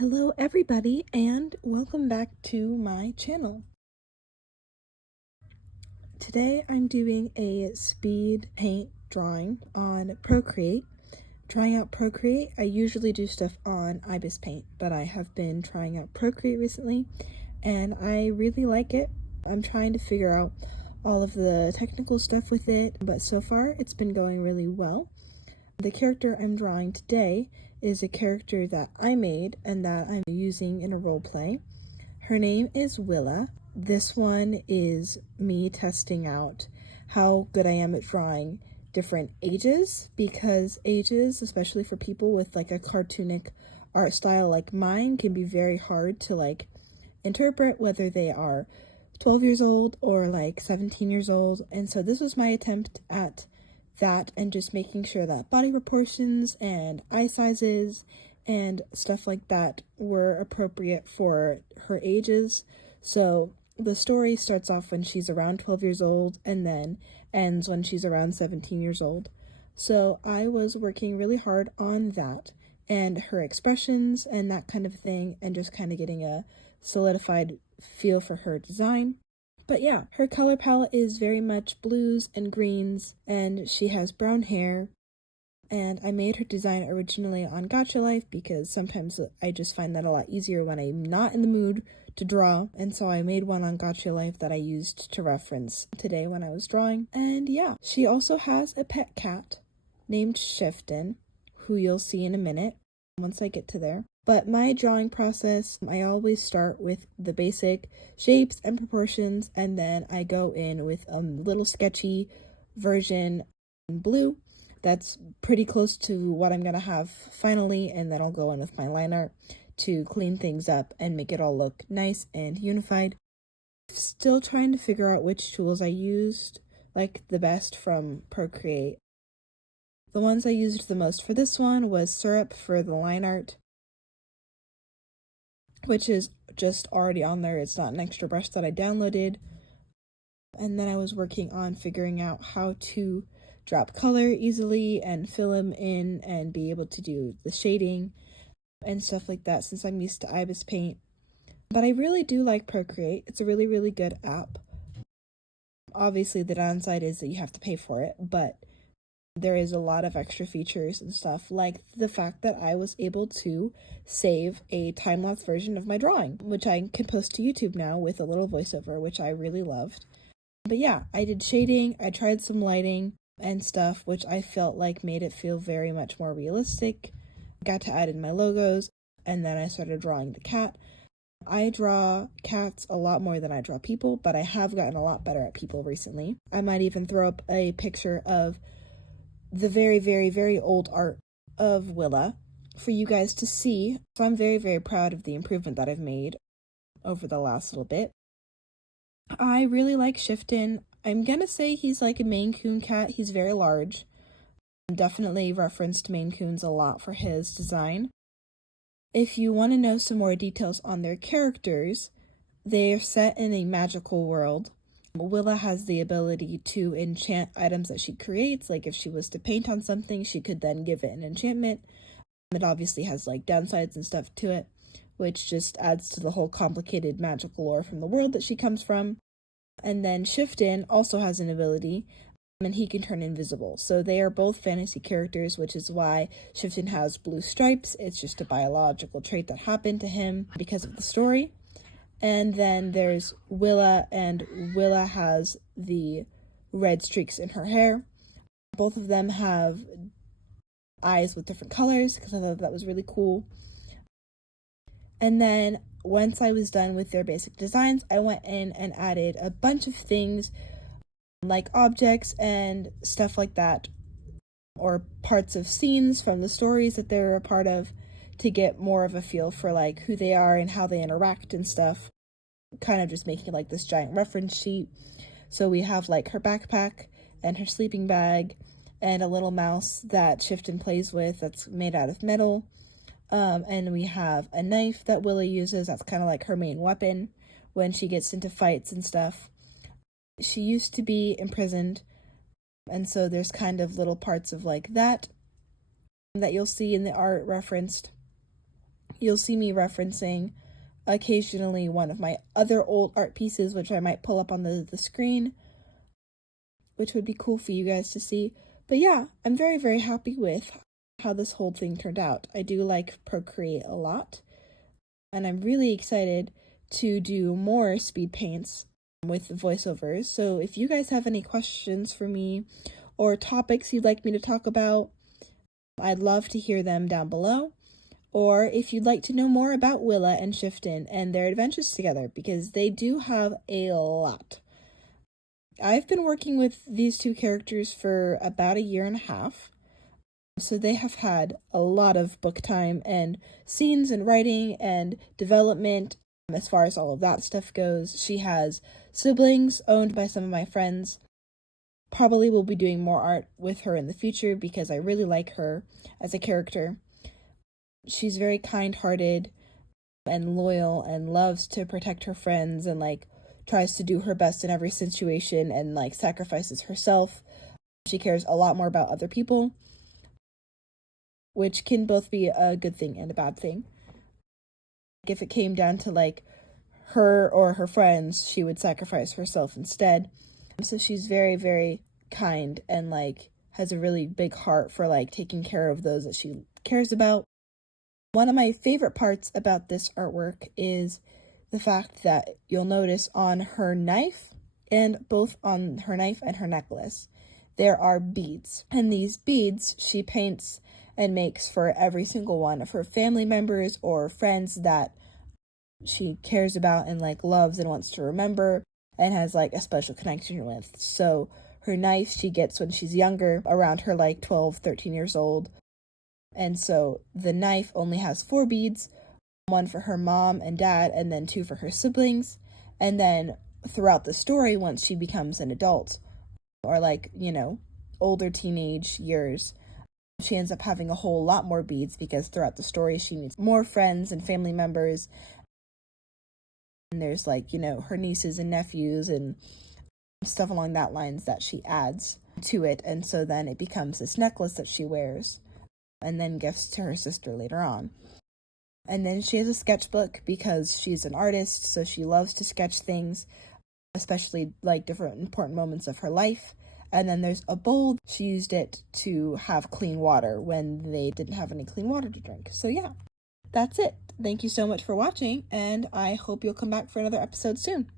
Hello everybody and welcome back to my channel. Today I'm doing a speed paint drawing on Procreate. Trying out Procreate, I usually do stuff on Ibis Paint, but I have been trying out Procreate recently and I really like it. I'm trying to figure out all of the technical stuff with it, but so far it's been going really well. The character I'm drawing today is a character that I made and that I'm using in a role play. Her name is Wylla. This one is me testing out how good I am at drawing different ages, because ages, especially for people with like a cartoonic art style like mine, can be very hard to interpret whether they are 12 years old or 17 years old. And so this was my attempt at that, and just making sure that body proportions and eye sizes and stuff like that were appropriate for her ages. So the story starts off when she's around 12 years old and then ends when she's around 17 years old. So I was working really hard on that and her expressions and that kind of thing, and just kind of getting a solidified feel for her design. But yeah, her color palette is very much blues and greens, and she has brown hair. And I made her design originally on Gacha Life because sometimes I just find that a lot easier when I'm not in the mood to draw. And so I made one on Gacha Life that I used to reference today when I was drawing. And yeah, she also has a pet cat named Shiften, who you'll see in a minute once I get to there. But my drawing process, I always start with the basic shapes and proportions, and then I go in with a little sketchy version in blue that's pretty close to what I'm gonna have finally, and then I'll go in with my line art to clean things up and make it all look nice and unified. Still trying to figure out which tools I used the best from Procreate. The ones I used the most for this one was Syrup for the line art, which is just already on there. It's not an extra brush that I downloaded. And then I was working on figuring out how to drop color easily and fill them in and be able to do the shading and stuff like that, since I'm used to Ibis Paint. But I really do like Procreate. It's a really, really good app. Obviously, the downside is that you have to pay for it, but there is a lot of extra features and stuff, like the fact that I was able to save a time-lapse version of my drawing, which I can post to YouTube now with a little voiceover, which I really loved. But yeah, I did shading, I tried some lighting and stuff, which I felt like made it feel very much more realistic. Got to add in my logos, and then I started drawing the cat. I draw cats a lot more than I draw people, but I have gotten a lot better at people recently. I might even throw up a picture of the very, very, very old art of Wylla for you guys to see. So I'm very, very proud of the improvement that I've made over the last little bit. I really like Shiften. I'm gonna say he's like a Maine Coon cat. He's very large. Definitely referenced Maine Coons a lot for his design. If you want to know some more details on their characters, they are set in a magical world. Wylla has the ability to enchant items that she creates. Like if she was to paint on something, she could then give it an enchantment. It obviously has downsides and stuff to it, which just adds to the whole complicated magical lore from the world that she comes from. And then Shiften also has an ability, and he can turn invisible. So they are both fantasy characters, which is why Shiften has blue stripes. It's just a biological trait that happened to him because of the story. And then there's Wylla, and Wylla has the red streaks in her hair. Both of them have eyes with different colors, because I thought that was really cool. And then once I was done with their basic designs, I went in and added a bunch of things like objects and stuff like that, or parts of scenes from the stories that they're a part of, to get more of a feel for who they are and how they interact and stuff. Kind of just making this giant reference sheet. So we have her backpack and her sleeping bag and a little mouse that Shiften plays with that's made out of metal. And we have a knife that Wylla uses. That's kind of her main weapon when she gets into fights and stuff. She used to be imprisoned, and so there's kind of little parts of that you'll see in the art referenced. you'll see me referencing occasionally one of my other old art pieces, which I might pull up on the screen, which would be cool for you guys to see. But yeah, I'm very, very happy with how this whole thing turned out. I do like Procreate a lot, and I'm really excited to do more speed paints with voiceovers. So if you guys have any questions for me or topics you'd like me to talk about, I'd love to hear them down below. Or if you'd like to know more about Wylla and Shiften and their adventures together, because they do have a lot. I've been working with these two characters for about a year and a half, so they have had a lot of book time and scenes and writing and development as far as all of that stuff goes. She has siblings owned by some of my friends. Probably will be doing more art with her in the future because I really like her as a character. She's very kind-hearted and loyal and loves to protect her friends and like tries to do her best in every situation and like sacrifices herself. She cares a lot more about other people, which can both be a good thing and a bad thing. If it came down to like her or her friends, she would sacrifice herself instead. So she's very, very kind and like has a really big heart for like taking care of those that she cares about. One of my favorite parts about this artwork is the fact that you'll notice on her knife, and both on her knife and her necklace, there are beads. And these beads she paints and makes for every single one of her family members or friends that she cares about and like loves and wants to remember and has like a special connection with. So her knife she gets when she's younger, around her like 12, 13 years old. And so the knife only has 4 beads, 1 for her mom and dad, and then 2 for her siblings. And then throughout the story, once she becomes an adult, or like, you know, older teenage years, she ends up having a whole lot more beads because throughout the story, she meets more friends and family members. And there's like, you know, her nieces and nephews and stuff along that lines that she adds to it. And so then it becomes this necklace that she wears and then gifts to her sister later on. And then she has a sketchbook because she's an artist, so she loves to sketch things, especially like different important moments of her life. And then there's a bowl. She used it to have clean water when they didn't have any clean water to drink. So yeah, that's it. Thank you so much for watching, and I hope you'll come back for another episode soon.